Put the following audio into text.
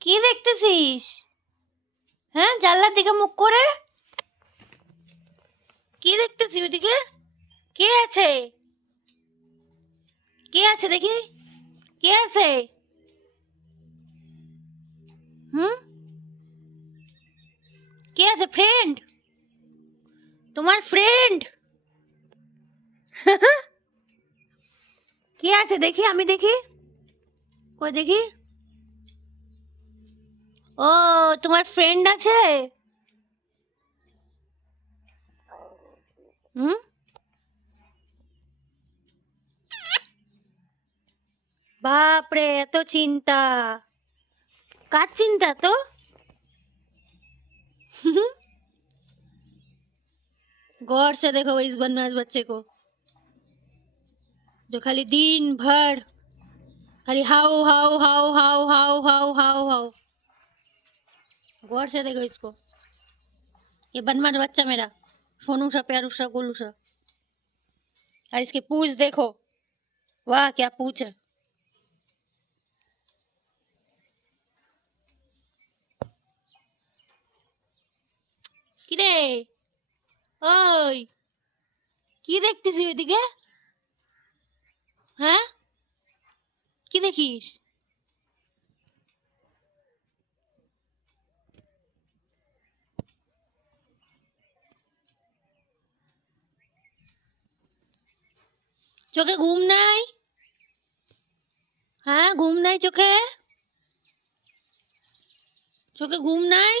কি দেখতেছিস? হ্যাঁ জানলার দিকে মুখ করে। কি দেখতেছিস ওইদিকে? কে আছে? কে আছে দেখি? কে আছে? হুম? কে আছে? ফ্রেন্ড তোমার ফ্রেন্ড কে আছে দেখি, আমি দেখি। কই দেখি ও তোমার ফ্রেন্ড আছে হুম বাপরে এত চিন্তা কার চিন্তা তো गौर से देखो इस बदमाश बच्चे को जो खाली दिन भर खाली हाउ हाउ हाउ हाउ हाउ हाउ हाउ हाउ गौर से देखो इसको ये बदमाश बच्चा मेरा सोनू सा प्यारू सा गोलू सा और इसकी पूछ देखो वाह क्या पूछ है কিরে ওই কি দেখতেছিস ওইদিকে কি দেখিস? চোখে ঘুম নাই? হ্যাঁ ঘুম নাই চোখে? চোখে ঘুম নাই?